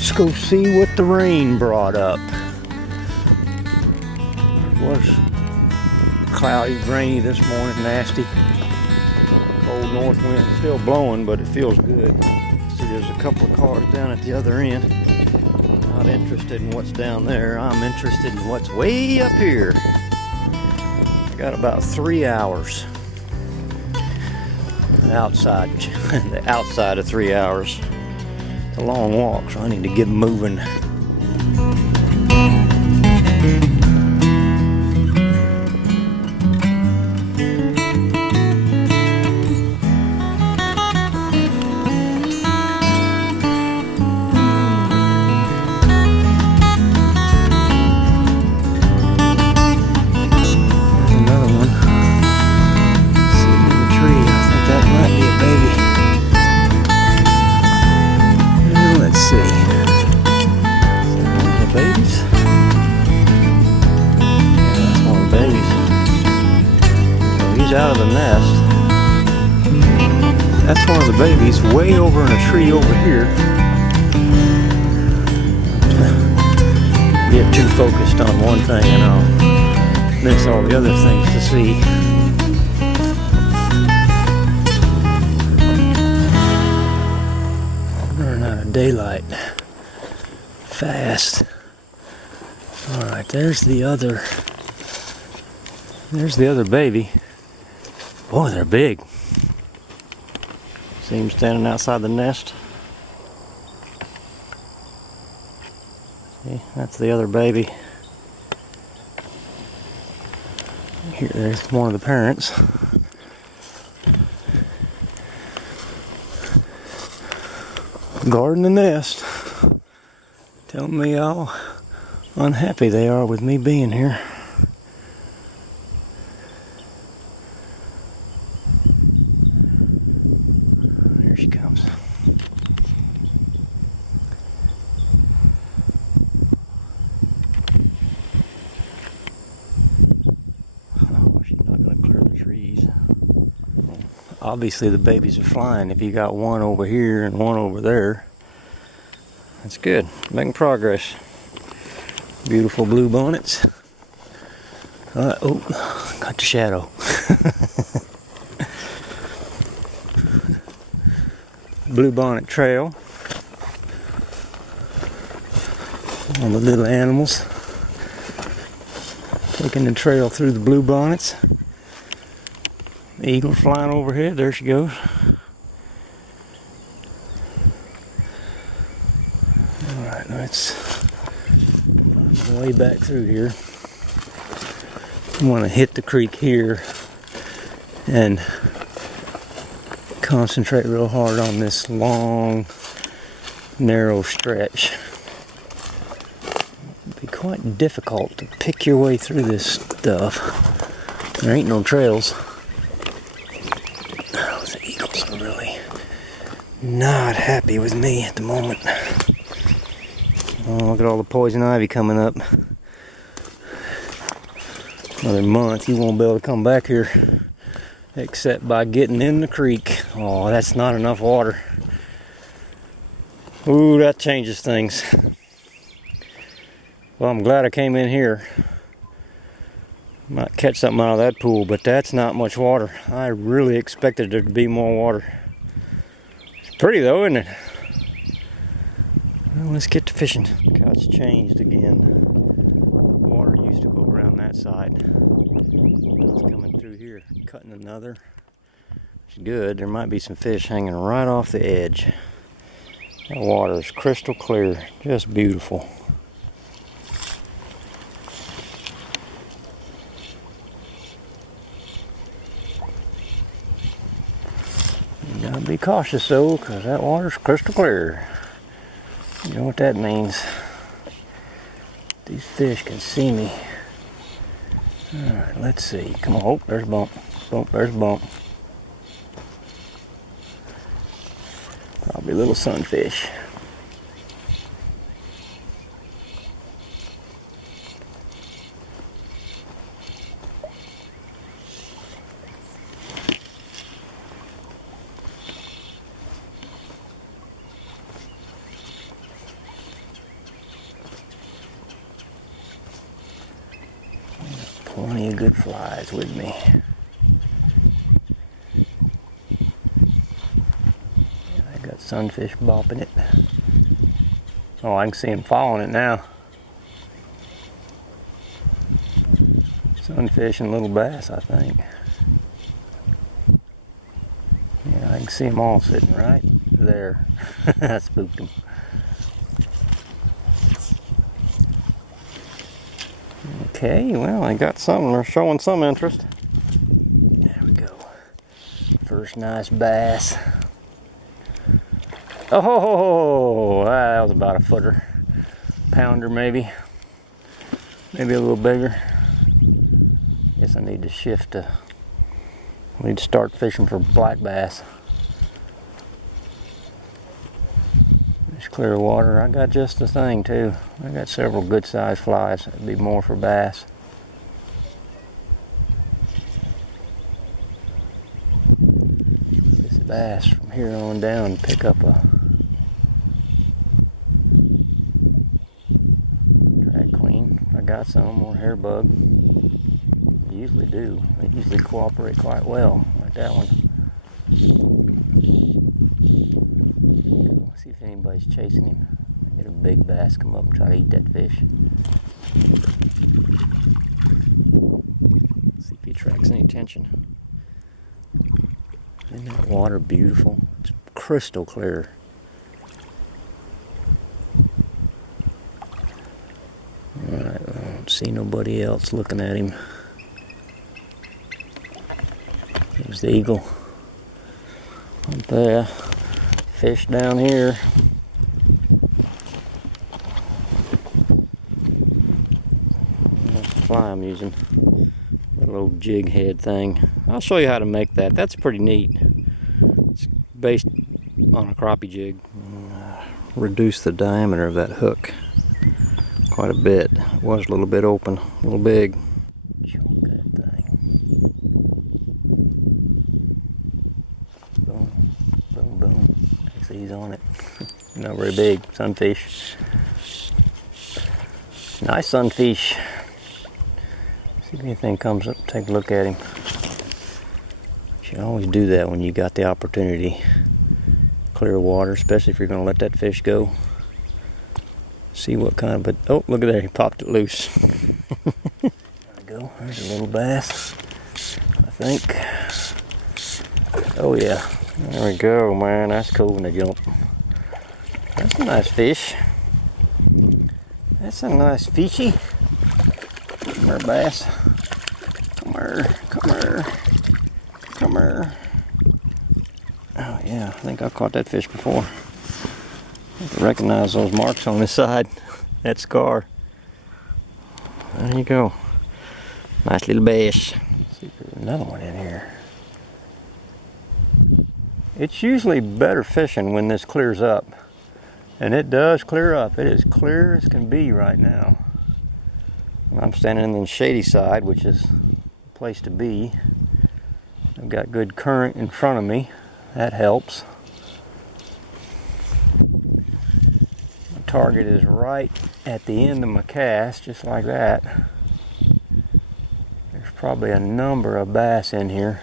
Let's go see what the rain brought up. It was cloudy, rainy this morning, nasty. Cold north wind, still blowing, but it feels good. See, there's a couple of cars down at the other end. Not interested in what's down there. I'm interested in what's way up here. Got about 3 hours. Outside, the outside of 3 hours. It's a long walk, so I need to get moving. Out of the nest. That's one of the babies way over in a tree over here. Get too focused on one thing and I'll miss all the other things to see. Running out of daylight fast. Alright, there's the other baby. Boy, they're big. See him standing outside the nest? See, that's the other baby. Here, there's one of the parents. Guarding the nest. Telling me how unhappy they are with me being here. She comes. Oh, she's not going to clear the trees. Obviously the babies are flying. If you got one over here and one over there, that's good. Making progress. Beautiful blue bonnets. Oh, got the shadow. Blue bonnet trail. All the little animals taking the trail through the blue bonnets. Eagle flying overhead. There she goes. Alright, let's find my way back through here. I want to hit the creek here and concentrate real hard on this long, narrow stretch. It'd be quite difficult to pick your way through this stuff. There ain't no trails. Oh, the eagles are really not happy with me at the moment. Oh, look at all the poison ivy coming up. Another month, you won't be able to come back here except by getting in the creek. Oh, that's not enough water. Ooh, that changes things. Well, I'm glad I came in here. Might catch something out of that pool, but that's not much water. I really expected there to be more water. It's pretty though, isn't it? Well, let's get to fishing. God, it's changed again. Water used to go around that side. Now it's coming through here, cutting another. It's good. There might be some fish hanging right off the edge. That water is crystal clear, just beautiful. You gotta be cautious though, because that water's crystal clear. You know what that means. These fish can see me. Alright, let's see. Come on. Oh, there's a bump. There's a bump. Probably little sunfish. plenty of good flies with me. I got sunfish bopping it. Oh, I can see him following it now. Sunfish and little bass, I think. Yeah, I can see them all sitting right there. I spooked them. Okay, well, I got some. They're showing some interest. There we go. First nice bass. Oh, that was about a footer. Pounder maybe. Maybe a little bigger. Guess I need to shift to, I need to start fishing for black bass. It's clear water. I got just the thing too. I got several good sized flies. That'd be more for bass. This bass from here on down pick up a drag queen. If I got some, or hair bug. They usually do. They usually cooperate quite well, like that one. See if anybody's chasing him. Get a big bass come up and try to eat that fish. See if he attracts any attention. Isn't that water beautiful? It's crystal clear. Alright, I don't see nobody else looking at him. There's the eagle. Up there. Fish down here. That's the fly I'm using. That little jig head thing. I'll show you how to make that. That's pretty neat. It's based on a crappie jig. Reduce the diameter of that hook quite a bit. It was a little bit open, a little big. Choke that thing. Boom, boom, boom. He's on it. Not very big. Sunfish. Nice sunfish. See if anything comes up. Take a look at him. You should always do that when you got the opportunity. Clear water, especially if you're going to let that fish go. See what kind of, but oh, look at that. He popped it loose. There we go. There's a little bass, I think. Oh yeah. There we go, man. That's cool in the jump. That's a nice fish. That's a nice fishy. Come here, bass. Come here, come here, come here. Oh yeah, I think I've caught that fish before. I can recognize those marks on this side. That scar. There you go. Nice little bass. Let's see if there's another one in here. It's usually better fishing when this clears up. And it does clear up. It is clear as can be right now. I'm standing in the shady side, which is the place to be. I've got good current in front of me. That helps. My target is right at the end of my cast, just like that. There's probably a number of bass in here.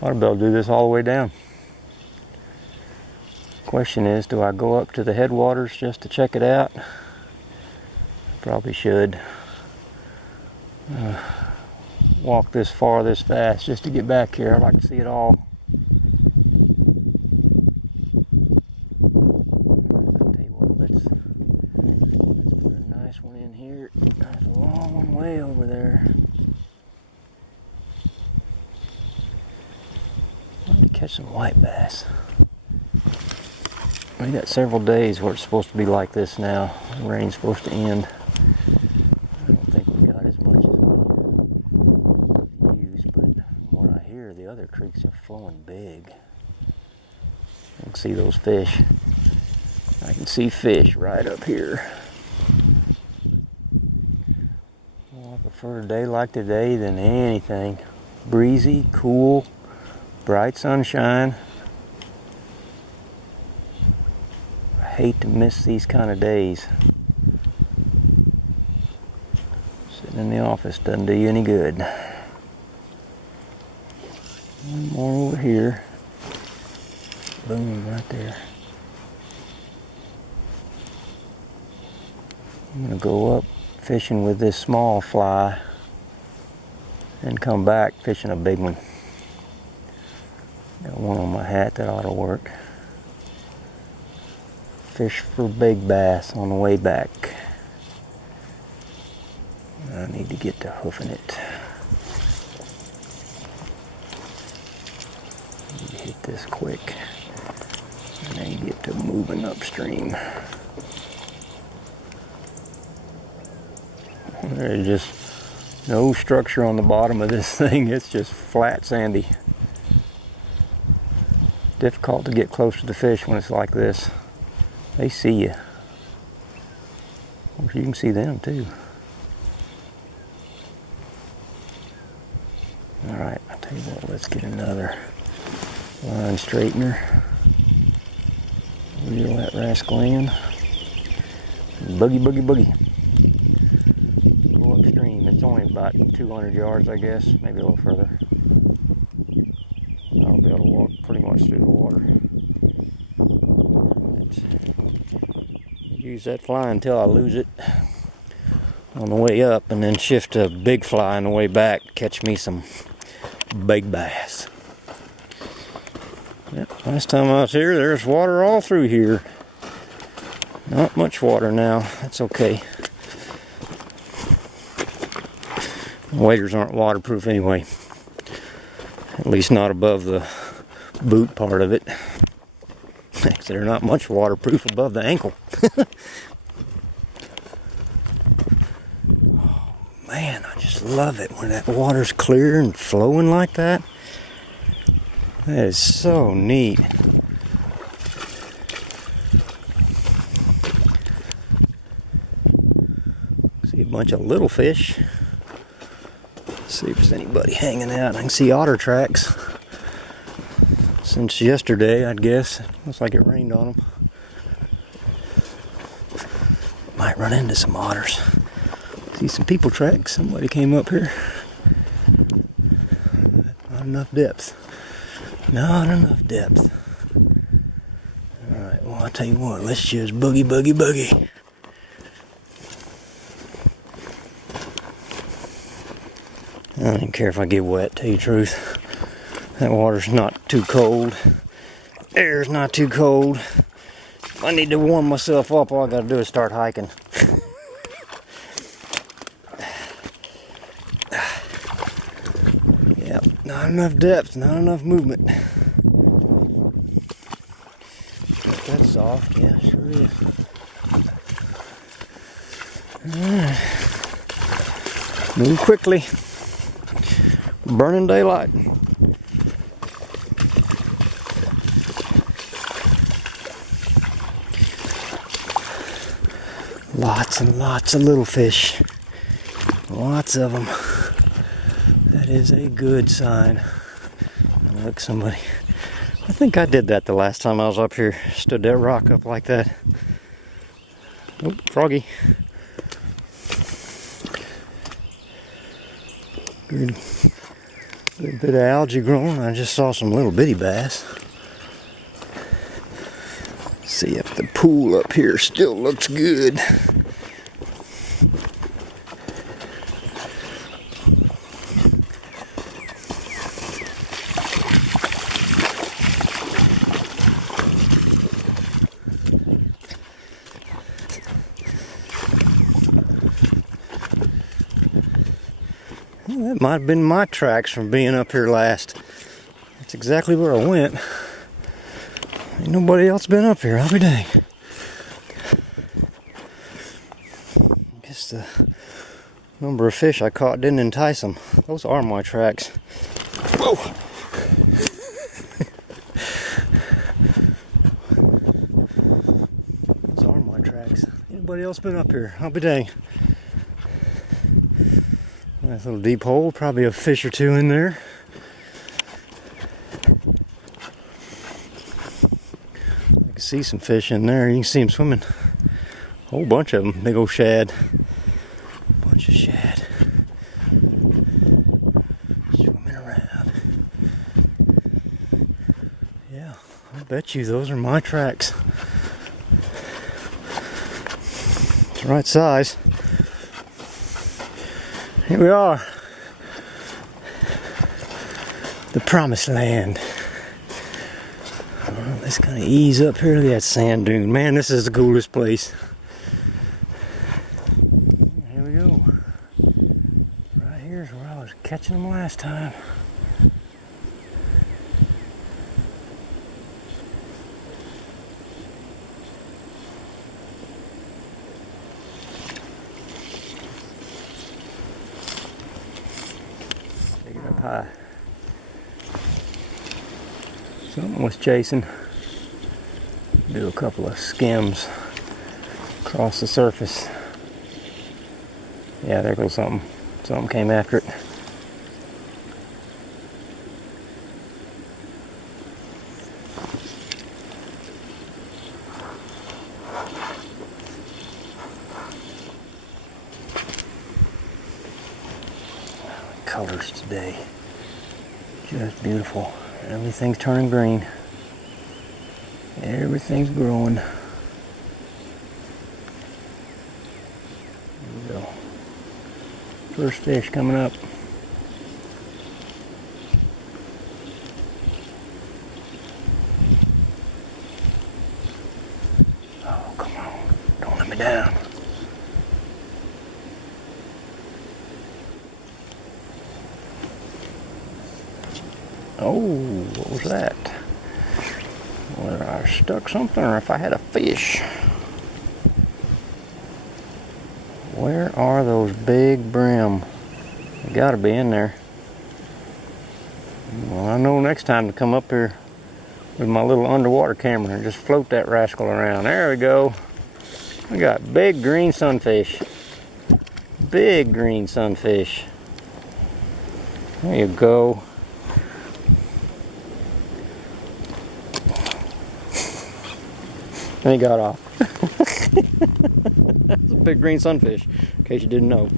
Ought to be able to do this all the way down. Question is, do I go up to the headwaters just to check it out? Probably should. Walk this far this fast just to get back here. I'd like to see it all. I'll tell you what, let's put a nice one in here. There's a long one way over there. Let me catch some white bass. We got several days where it's supposed to be like this now. The rain's supposed to end. I don't think we got as much as we use, but from what I hear, the other creeks are flowing big. I can see those fish. I can see fish right up here. Well, I prefer a day like today than anything. Breezy, cool, bright sunshine. Hate to miss these kind of days. Sitting in the office doesn't do you any good. One more over here. Boom, right there. I'm gonna go up fishing with this small fly and come back fishing a big one. Got one on my hat that ought to work. Fish for big bass on the way back. I need to get to hoofing it. Need to hit this quick and then get to moving upstream. There's just no structure on the bottom of this thing. It's just flat sandy. Difficult to get close to the fish when it's like this. They see you. Of course, you can see them too. Alright, I'll tell you what, let's get another line straightener. Reel that rascal in. Boogie, boogie, boogie. Go upstream. It's only about 200 yards, I guess, maybe a little further. I'll be able to walk pretty much through the water. Use that fly until I lose it on the way up, and then shift to a big fly on the way back, catch me some big bass. Yep, last time I was here, there's water all through here. Not much water now, that's okay. The waders aren't waterproof anyway. At least not above the boot part of it. They're not much waterproof above the ankle. Oh, man, I just love it when that water's clear and flowing like that. That is so neat. See a bunch of little fish. See if there's anybody hanging out. I can see otter tracks. Since yesterday, I'd guess. Looks like it rained on them. Might run into some otters. See some people tracks. Somebody came up here. Not enough depth. Not enough depth. Alright, well, I'll tell you what. Let's just boogie, boogie, boogie. I don't even care if I get wet, tell you the truth. That water's not too cold. Air's not too cold. If I need to warm myself up, all I gotta do is start hiking. Yep, not enough depth, not enough movement. That's soft, yeah, sure is. Alright. Move quickly. Burning daylight. Lots and lots of little fish. Lots of them. That is a good sign. Look, somebody. I think I did that the last time I was up here. Stood that rock up like that. Oh, froggy. Good bit of algae growing. I just saw some little bitty bass. See if the pool up here still looks good. Well, that might have been my tracks from being up here last. That's exactly where I went. Ain't nobody else been up here, I'll be dang. I guess the number of fish I caught didn't entice them. Those are my tracks. Whoa! Those are my tracks. Anybody else been up here? I'll be dang. Nice little deep hole, probably a fish or two in there. I can see some fish in there. You can see them swimming. A whole bunch of them. Big old shad. Bunch of shad. Swimming around. Yeah, I bet you those are my tracks. It's the right size. Here we are. The promised land. Let's kind of ease up here to that sand dune. Man, this is the coolest place. Here we go. Right here is where I was catching them last time. Take it up high. Something was chasing. Do a couple of skims across the surface. Yeah, there goes something. Something came after it. Colors today. Just beautiful. Everything's turning green. Everything's growing. There we go. First fish coming up. Oh, come on. Don't let me down. Oh, what was that? Whether I stuck something or if I had a fish. Where are those big brim? They gotta be in there. Well, I know next time to come up here with my little underwater camera and just float that rascal around. There we go. We got big green sunfish. Big green sunfish. There you go. And he got off. That's a big green sunfish, in case you didn't know.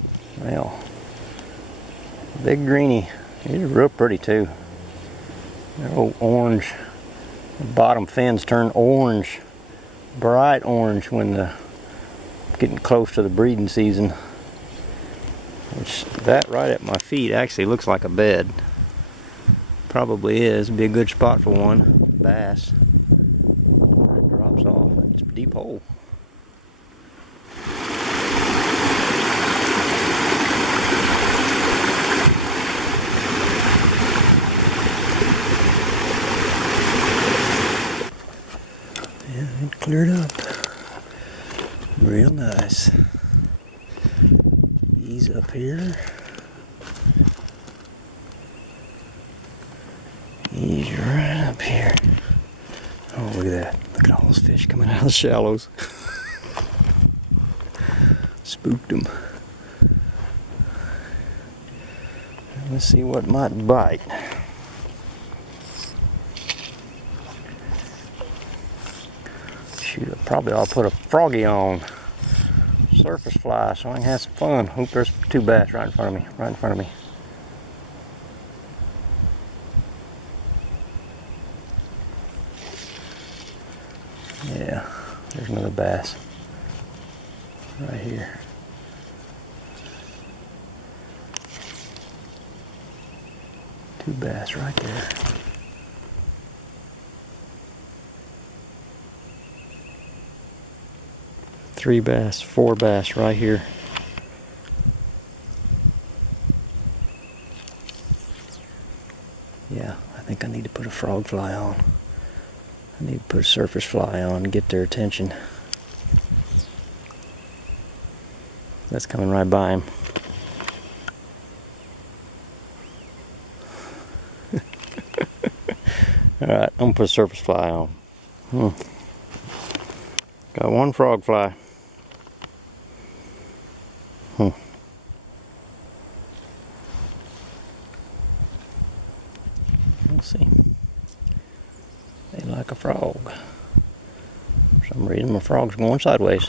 Well, big greenie. He's real pretty too. They're all orange. The bottom fins turn orange, bright orange when the getting close to the breeding season. Which that right at my feet actually looks like a bed. Probably is. Be a good spot for one bass. Off. It's a deep hole. Yeah, it cleared up. Real nice. Ease up here. Ease right up here. Oh, look at that. Look at all those fish coming out of the shallows. Spooked them. Let's see what might bite. Shoot, probably I'll put a froggy on. Surface fly so I can have some fun. Oop, there's two bass right in front of me. Right in front of me. Yeah, there's another bass right here. Two bass right there. Three bass, four bass right here. Yeah, I think I need to put a frog fly on. I need to put a surface fly on and get their attention. That's coming right by him. Alright, I'm gonna put a surface fly on. Got one frog fly. Let's see. They like a frog. For some reason my frog's going sideways.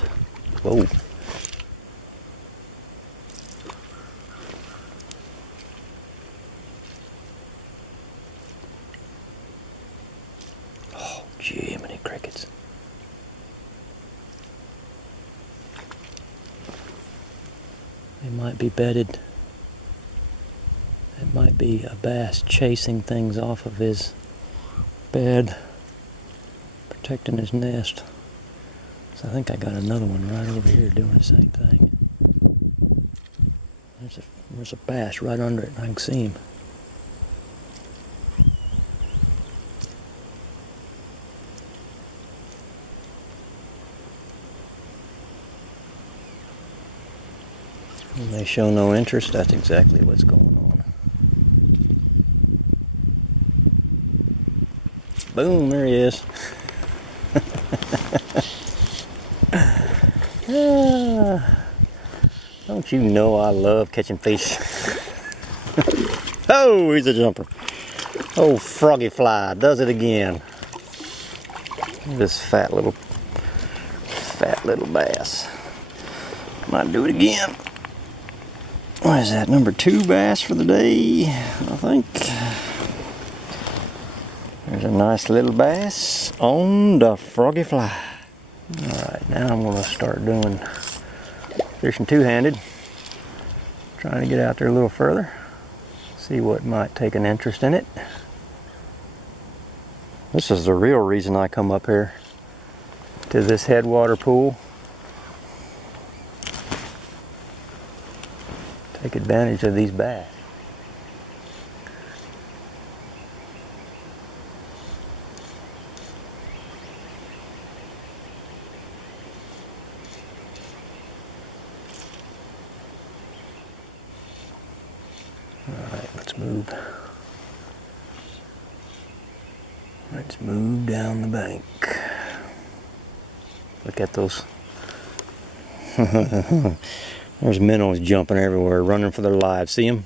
Whoa. might be bedded. It might be a bass chasing things off of his bed, protecting his nest. So I think I got another one right over here doing the same thing. There's a bass right under it, and I can see him. When they show no interest, that's exactly what's going on. Boom, there he is. Don't you know I love catching fish? Oh, he's a jumper. Oh, froggy fly does it again. This fat little bass. Might do it again. What is that, number 2 bass for the day, I think. There's a nice little bass on the froggy fly. Alright, now I'm going to start doing fishing two-handed. Trying to get out there a little further. See what might take an interest in it. This is the real reason I come up here to this headwater pool. Take advantage of these bass. Alright, let's move. Let's move down the bank. Look at those. There's minnows jumping everywhere, running for their lives. See them?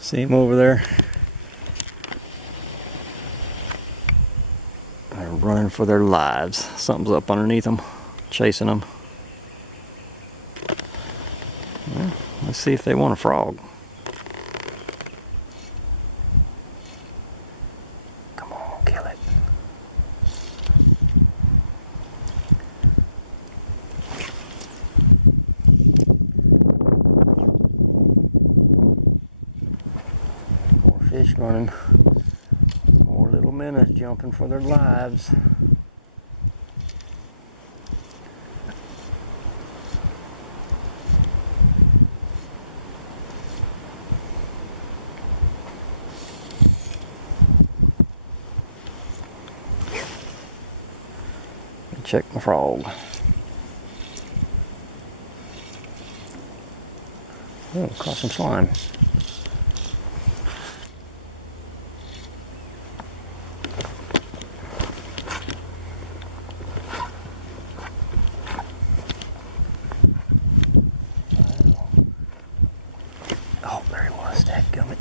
See them over there? They're running for their lives. Something's up underneath them, chasing them. Well, let's see if they want a frog. Come on, kill it. More fish running. More little minnows jumping for their lives. Check my frog. Oh, caught some slime. Oh, there he was, dadgummit.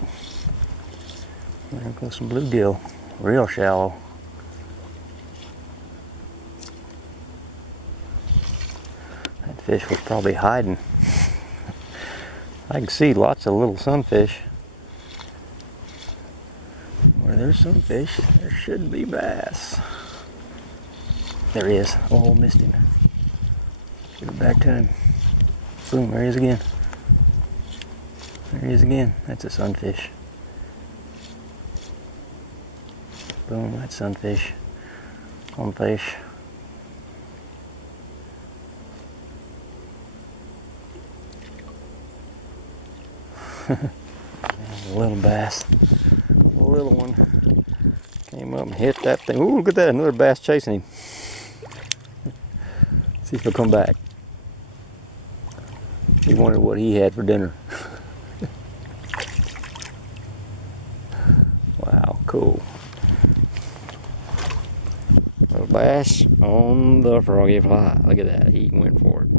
There goes some bluegill, real shallow. That fish was probably hiding. I can see lots of little sunfish. Where there's sunfish, there should be bass. There he is. Oh, missed him. Give it back to him. Boom, there he is again. There he is again. That's a sunfish. Boom, that's sunfish. On fish. A little bass. A little one. Came up and hit that thing. Ooh, look at that. Another bass chasing him. See if he'll come back. He wondered what he had for dinner. Wow, cool. Little bass on the froggy fly. Look at that. He went for it.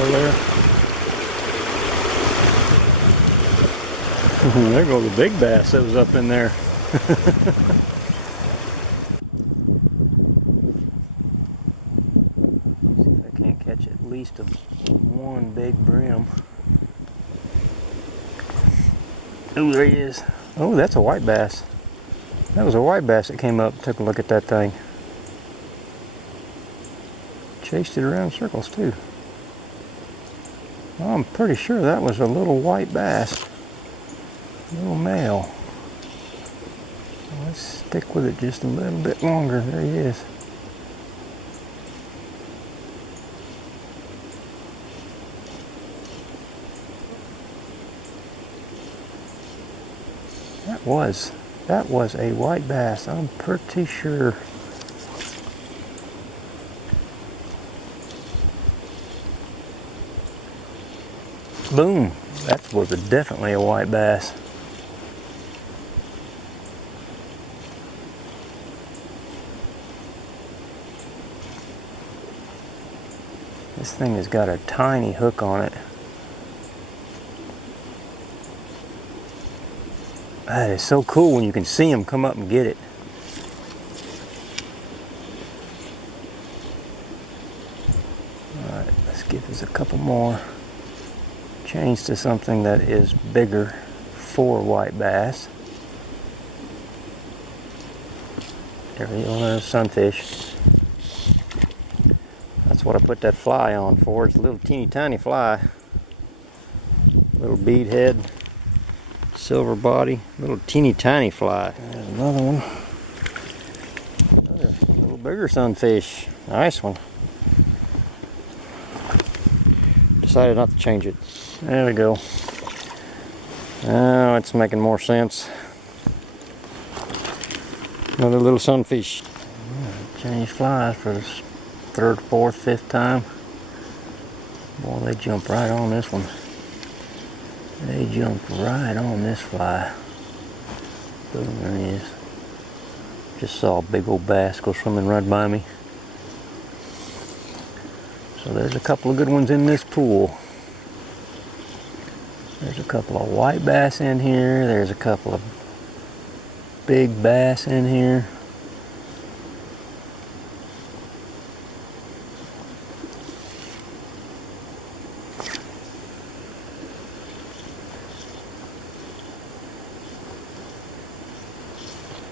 There. There goes the big bass that was up in there. See if I can't catch at least one big brim. Oh, there he is. Oh, that's a white bass. That was a white bass that came up, took a look at that thing. Chased it around in circles too. Well, I'm pretty sure that was a little white bass. Little male. Let's stick with it just a little bit longer. There he is. That was a white bass. I'm pretty sure. Boom. That was definitely a white bass. This thing has got a tiny hook on it. That is so cool when you can see them come up and get it. Alright, let's give this a couple more. Change to something that is bigger for white bass. There we go, there's sunfish. That's what I put that fly on for. It's a little teeny tiny fly. Little bead head, silver body, little teeny tiny fly. There's another one. Another little bigger sunfish. Nice one. Decided not to change it. There we go. Now it's making more sense. Another little sunfish. Change flies for the third, fourth, fifth time. Boy, they jump right on this one. They jumped right on this fly. Boom, there he is. Just saw a big old bass go swimming right by me. So there's a couple of good ones in this pool. There's a couple of white bass in here. There's a couple of big bass in here.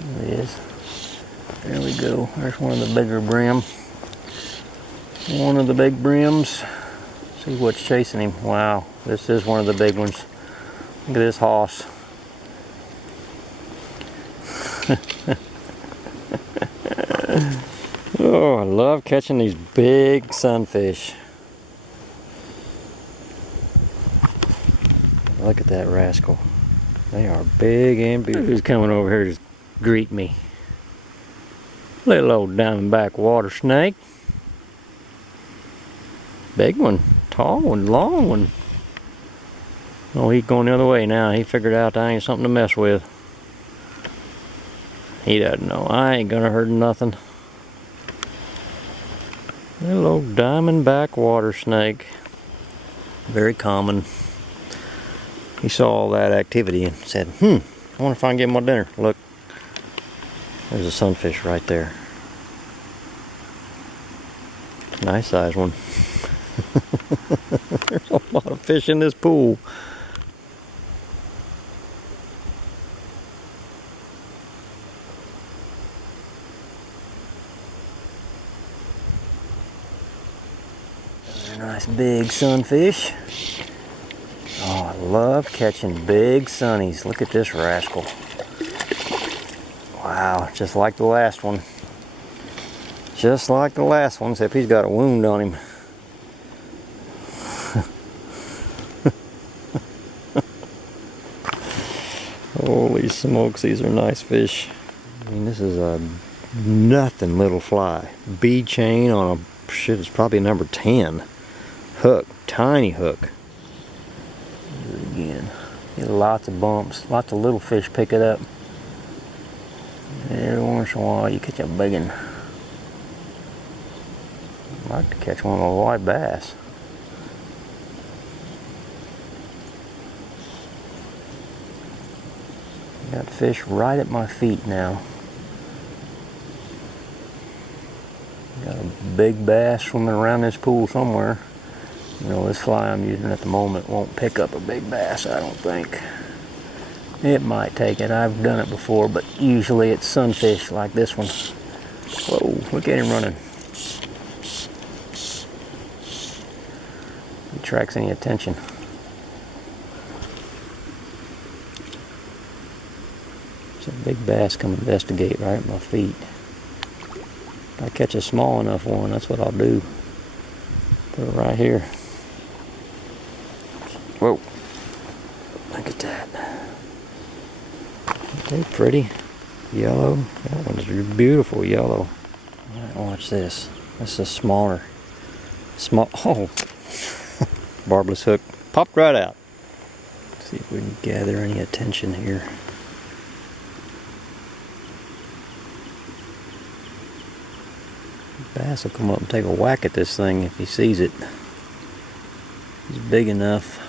There he is. There we go. There's one of the bigger brim. One of the big brims. See what's chasing him. Wow, this is one of the big ones. Look at this hoss. Oh, I love catching these big sunfish. Look at that rascal. They are big and beautiful. Who's coming over here to greet me? Little old diamondback water snake. Big one, tall one, long one. Oh, he's going the other way now. He figured out I ain't something to mess with. He doesn't know. I ain't gonna hurt nothing. Little old diamondback water snake. Very common. He saw all that activity and said, I wonder if I can get my dinner. Look, there's a sunfish right there. Nice size one. There's a lot of fish in this pool. Nice big sunfish. Oh, I love catching big sunnies. Look at this rascal. Wow, just like the last one. Just like the last one, except he's got a wound on him. Holy smokes, these are nice fish. I mean, this is a nothing little fly. Bead chain on a, shit, it's probably number 10. Hook, tiny hook. Do it again. Get lots of bumps, lots of little fish pick it up. Every once in a while you catch a big one. I'd like to catch one of a white bass. Got fish right at my feet now. Got a big bass swimming around this pool somewhere. You know, this fly I'm using at the moment won't pick up a big bass, I don't think. It might take it. I've done it before, but usually it's sunfish like this one. Whoa, look at him running. He attracts any attention. It's a big bass come investigate right at my feet. If I catch a small enough one, that's what I'll do. Put it right here. Whoa. Look at that. Aren't they pretty? Yellow. That one's beautiful yellow. Alright, watch this. This is a smaller. Oh. Barbless hook. Popped right out. See if we can gather any attention here. Bass will come up and take a whack at this thing if he sees it. He's big enough.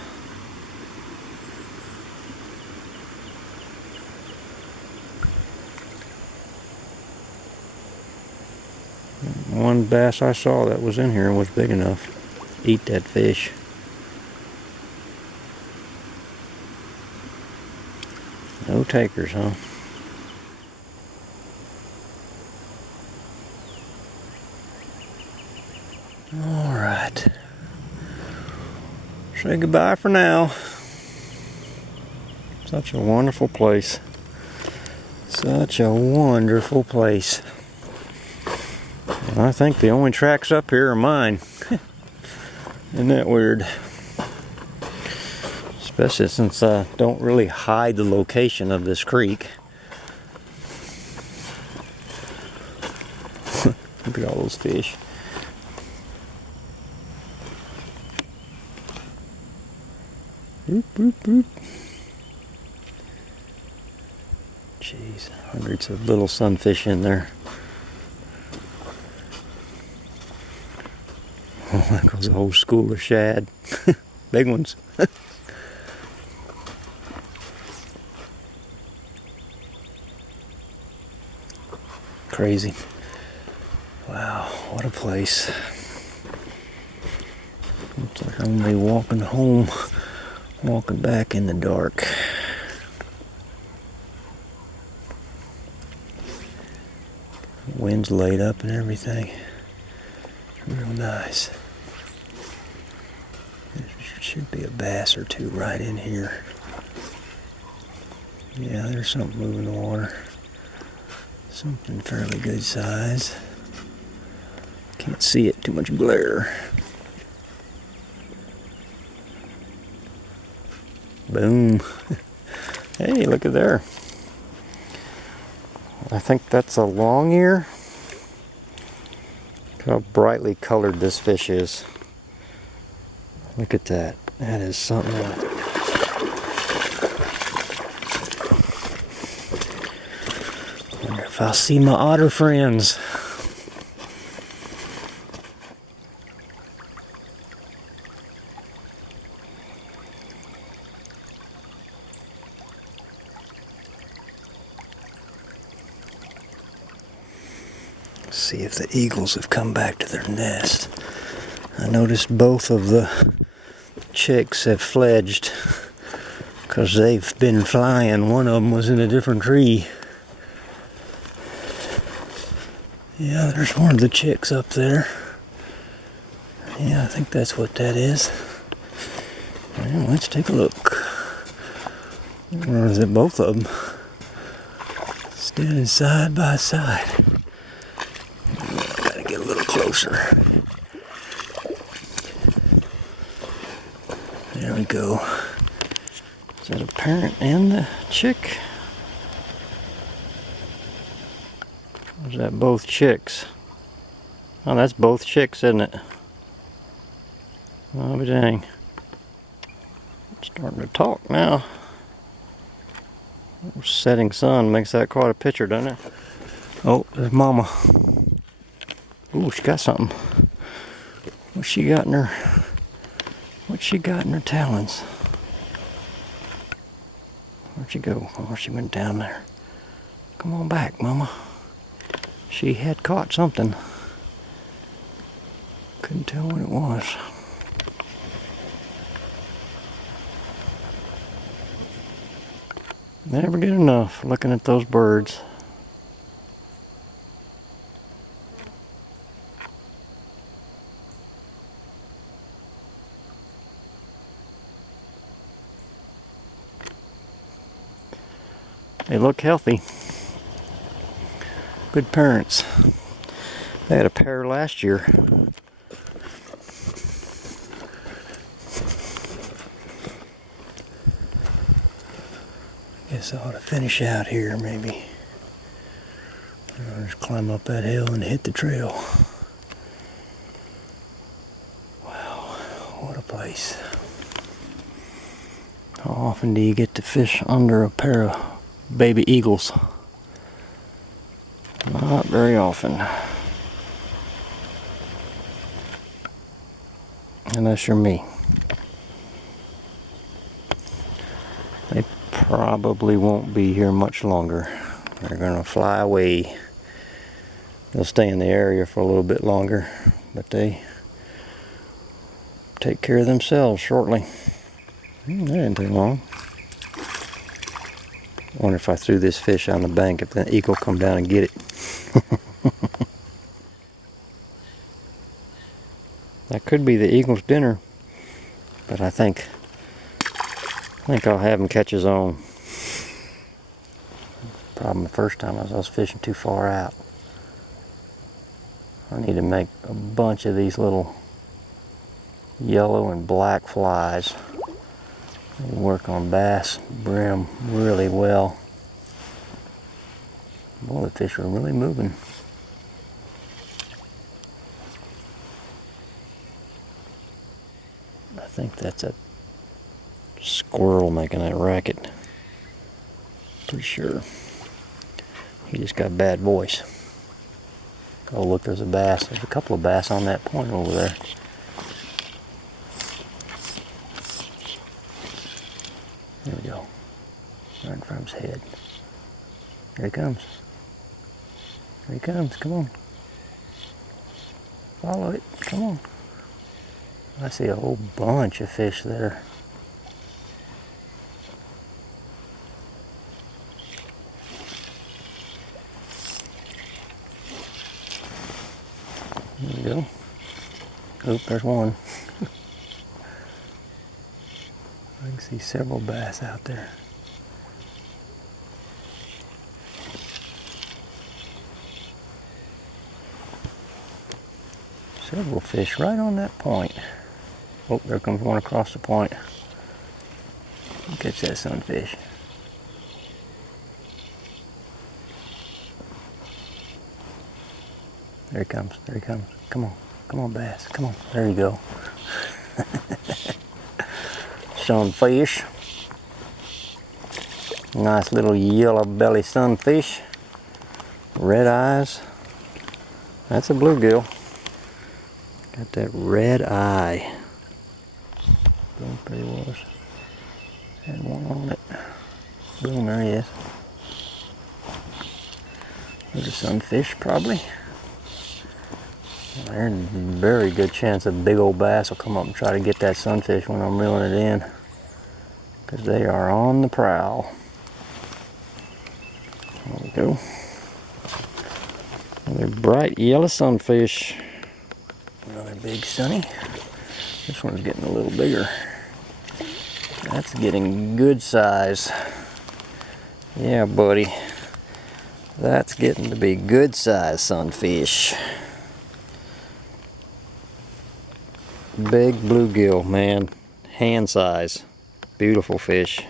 One bass I saw that was in here was big enough to eat that fish. No takers, huh? Alright. Say goodbye for now. Such a wonderful place. Such a wonderful place. I think the only tracks up here are mine. Isn't that weird? Especially since I don't really hide the location of this creek. Look at all those fish. Boop, boop, boop. Jeez, hundreds of little sunfish in there. Oh, there goes a whole school of shad. Big ones. Crazy. Wow, what a place. Looks like I'm gonna be walking home, walking back in the dark. Wind's laid up and everything. Real nice. There should be a bass or two right in here. Yeah, there's something moving in the water. Something fairly good size. Can't see it, too much glare. Boom. Hey, look at there. I think that's a long ear. Look how brightly colored this fish is. Look at that. That is something else. Wonder if I'll see my otter friends. See if the eagles have come back to their nest. I noticed both of the chicks have fledged because they've been flying. One of them was in a different tree. Yeah, there's one of the chicks up there. Yeah, I think that's what that is. Well, let's take a look. Or is it both of them standing side by side? Gotta get a little closer. There we go. Is that a parent and the chick? Or is that both chicks? Oh, that's both chicks, isn't it? Oh, dang. It's starting to talk now. Setting sun makes that quite a picture, doesn't it? Oh, there's Mama. Ooh, she got something. What's she got in her? What's she got in her talons? Where'd she go? Oh, she went down there. Come on back, Mama. She had caught something. Couldn't tell what it was. Never get enough looking at those birds. They look healthy. Good parents. They had a pair last year. Guess I ought to finish out here maybe. I'll just climb up that hill and hit the trail. Wow, what a place. How often do you get to fish under a pair of baby eagles? Not very often. Unless you're me. They probably won't be here much longer. They're gonna fly away. They'll stay in the area for a little bit longer, but they take care of themselves shortly. That didn't take long. I wonder if I threw this fish on the bank, if the eagle come down and get it. That could be the eagle's dinner, but I think I'll have him catch his own. Problem the first time was I was fishing too far out. I need to make a bunch of these little yellow and black flies. They work on bass brim really well. Boy, the fish are really moving. I think that's a squirrel making that racket. Pretty sure. He just got a bad voice. Oh look, there's a bass. There's a couple of bass on that point over there. There we go. Right in front of his head. Here he comes. Here he comes. Come on. Follow it. Come on. I see a whole bunch of fish there. There we go. Oop, there's one. I can see several bass out there. Several fish right on that point. Oh, there comes one across the point. Catch that sunfish. There he comes, there he comes. Come on bass, come on. There you go. Sunfish. Nice little yellow belly sunfish. Red eyes. That's a bluegill. Got that red eye. Boom, there he was. Had one on it. Boom, there he is. There's a sunfish, probably. There's a very good chance a big old bass will come up and try to get that sunfish when I'm reeling it in, because they are on the prowl. There we go. Another bright yellow sunfish. Another big sunny. This one's getting a little bigger. That's getting good size. Yeah, buddy. That's getting to be good size sunfish. Big bluegill, man. Hand size. Beautiful fish.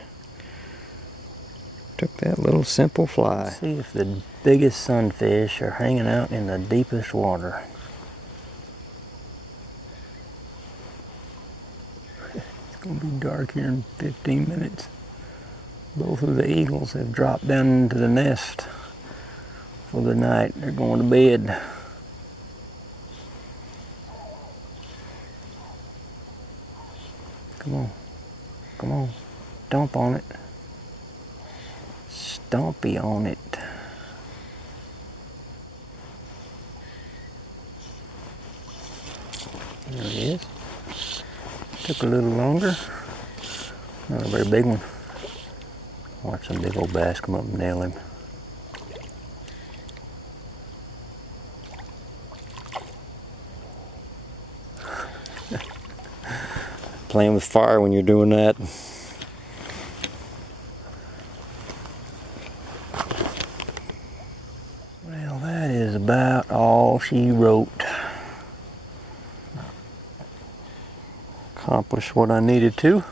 Took that little simple fly. Let's see if the biggest sunfish are hanging out in the deepest water. It's going to be dark here in 15 minutes. Both of the eagles have dropped down into the nest for the night. They're going to bed. Come on. Come on. Stomp on it. Stompy on it. There he is. Took a little longer. Not a very big one. Watch some big old bass come up and nail him. Playing with fire when you're doing that. Well, that is about all she wrote. Accomplished what I needed to.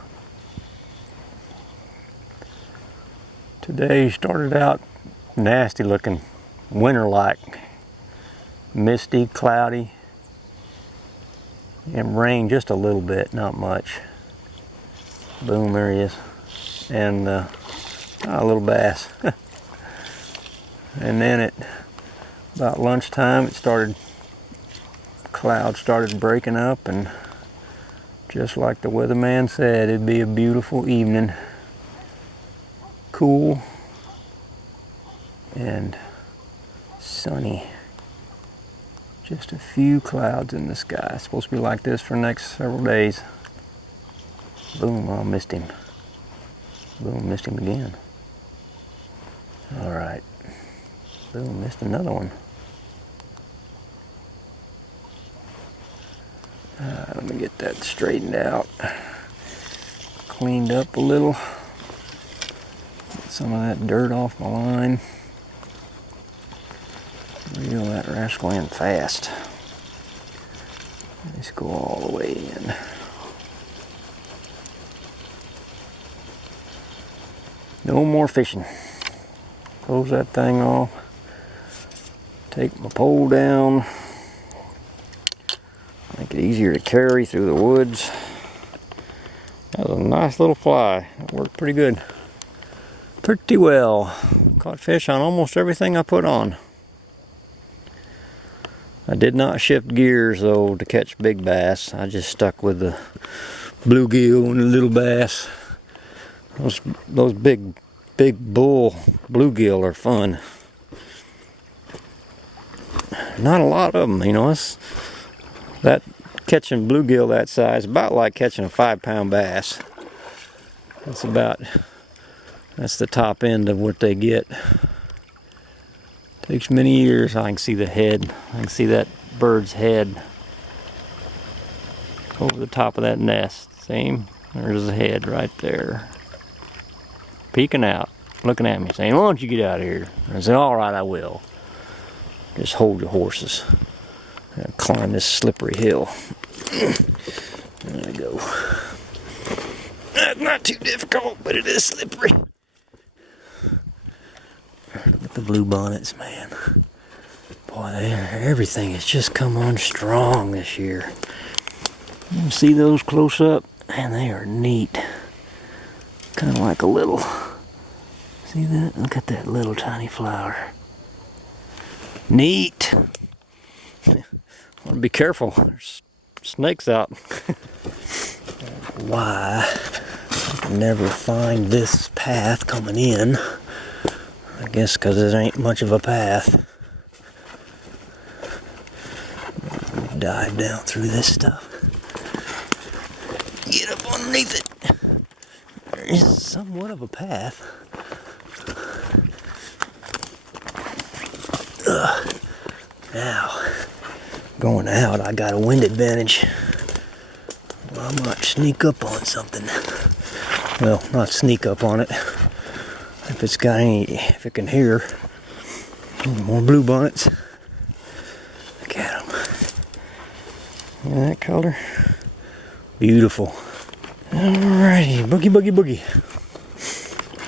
Today started out nasty looking, winter-like, misty, cloudy, and rain just a little bit, not much. Boom, there he is. And a little bass. And then at about lunchtime, clouds started breaking up, and just like the weatherman said, it'd be a beautiful evening. Cool and sunny. Just a few clouds in the sky. It's supposed to be like this for the next several days. Boom, I missed him. Boom, missed him again. All right. Boom, missed another one. Let me get that straightened out. Cleaned up a little. Get some of that dirt off my line. Reel that rascal in fast. Let's go all the way in. No more fishing. Close that thing off. Take my pole down. Make it easier to carry through the woods. That was a nice little fly. It worked pretty good. Pretty well. Caught fish on almost everything I put on. I did not shift gears though to catch big bass. I just stuck with the bluegill and the little bass. Those big bull bluegill are fun. Not a lot of them, you know. That catching bluegill that size, about like catching a 5-pound bass. That's the top end of what they get. Takes many years. I can see the head. I can see that bird's head over the top of that nest. Same. There's the head right there. Peeking out, looking at me, saying, "Why don't you get out of here?" I said, "All right, I will. Just hold your horses. I'll climb this slippery hill." There we go. That's not too difficult, but it is slippery. Look at the blue bonnets, man. Boy, everything has just come on strong this year. You can see those close up, and they are neat. Kind of like a little, see that? Look at that little tiny flower. Neat. Want to be careful. There's snakes out. Why I can never find this path coming in. I guess because there ain't much of a path. Dive down through this stuff. Get up underneath it. There is somewhat of a path. Now, going out, I got a wind advantage. Well, I might sneak up on something. Well, not sneak up on it. If it can hear. More blue bonnets. Look at them. Look at that color. Beautiful. Alrighty, boogie, boogie, boogie.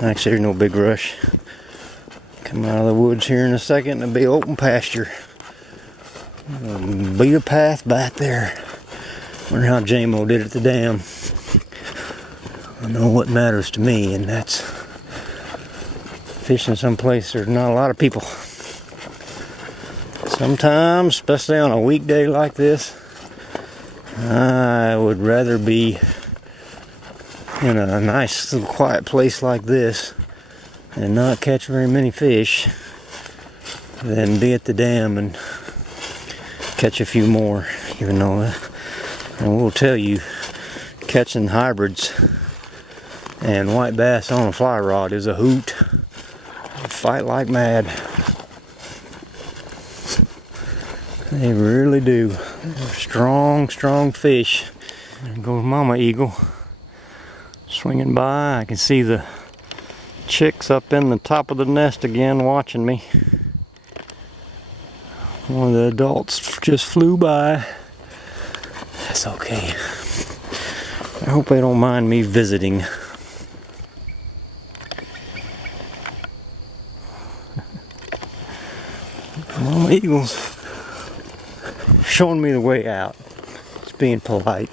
Actually, there's no big rush. Come out of the woods here in a second and it'll be open pasture. Be the path back there. Wonder how J-Mo did at the dam. I know what matters to me, and that's fishing someplace there's not a lot of people. Sometimes, especially on a weekday like this, I would rather be in a nice little quiet place like this and not catch very many fish than be at the dam and catch a few more. Even though I will tell you, catching hybrids And white bass on a fly rod is a hoot. They fight like mad. They really do. They're strong, strong fish. There goes Mama Eagle swinging by. I can see the chicks up in the top of the nest again watching me. One of the adults just flew by. That's okay. I hope they don't mind me visiting. Mama Eagle's showing me the way out. It's being polite.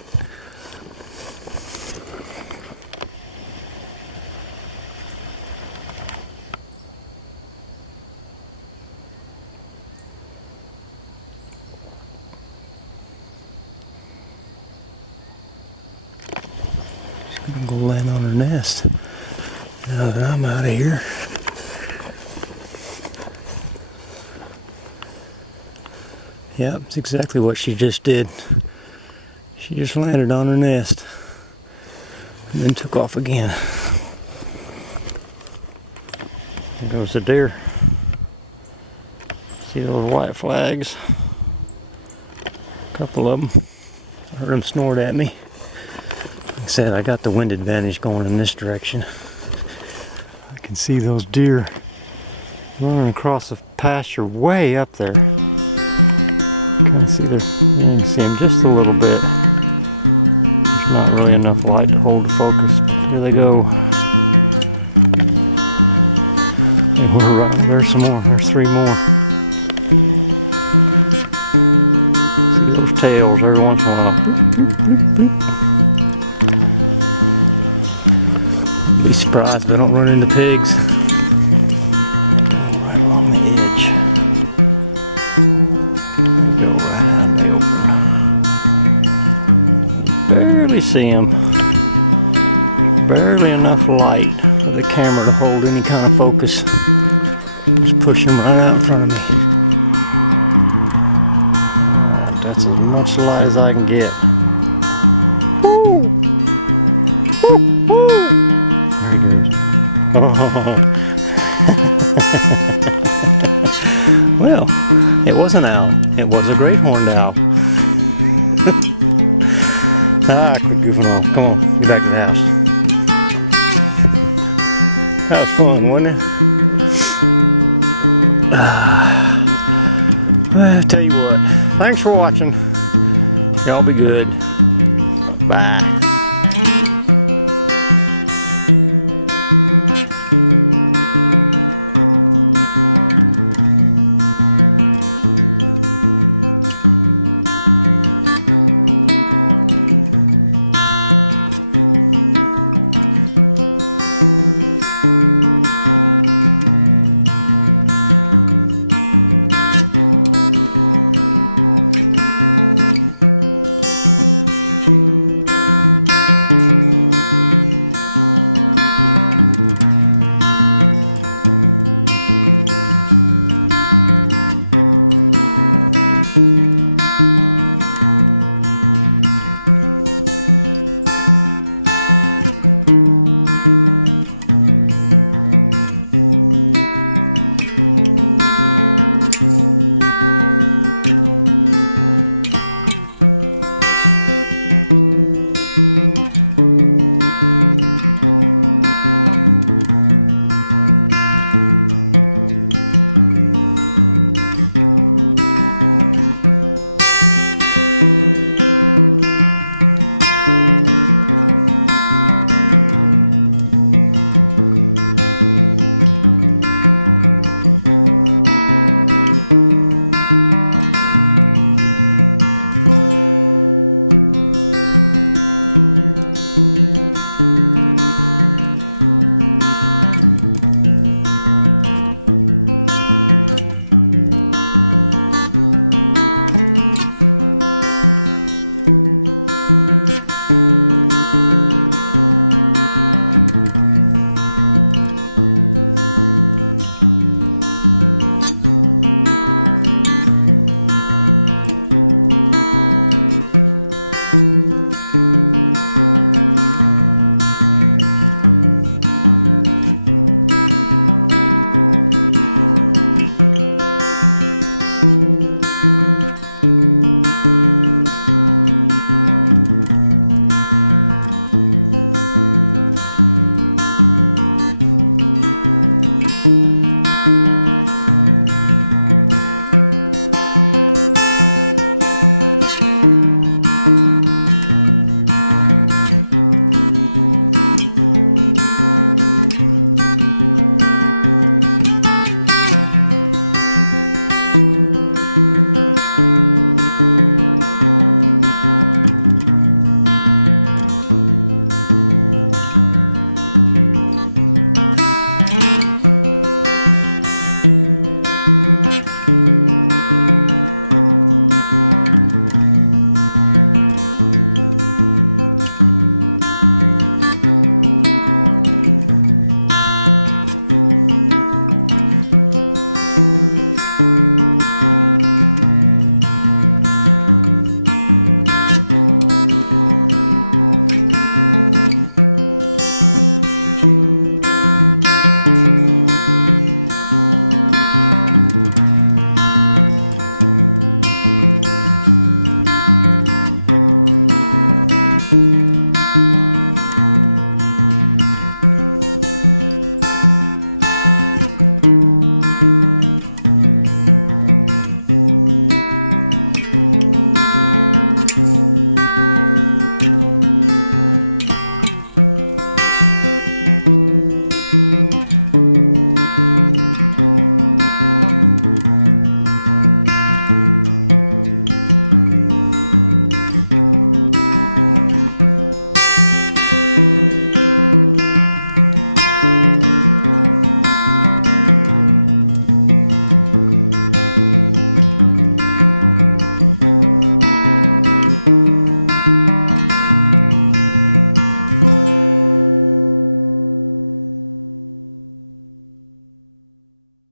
She's gonna go land on her nest now that I'm out of here. Yep, it's exactly what she just did. She just landed on her nest and then took off again. There goes the deer. See those white flags? A couple of them. I heard them snort at me. Like I said, I got the wind advantage going in this direction. I can see those deer running across the pasture way up there. Kind of see their, you can see them just a little bit. There's not really enough light to hold the focus, but there they go. They were right. There's some more. There's 3 more. See those tails every once in a while. Bloop, bloop, bloop, bloop. I'd be surprised if I don't run into pigs. They go right along the edge. Go right out in the open. You barely see them. Barely enough light for the camera to hold any kind of focus. Just push them right out in front of me. Alright, that's as much light as I can get. Woo! Woo! Woo! There he goes. Oh. Well, it was an owl. It was a great horned owl. Quit goofing off. Come on, get back to the house. That was fun, wasn't it? Well, I tell you what, thanks for watching. Y'all be good. Bye.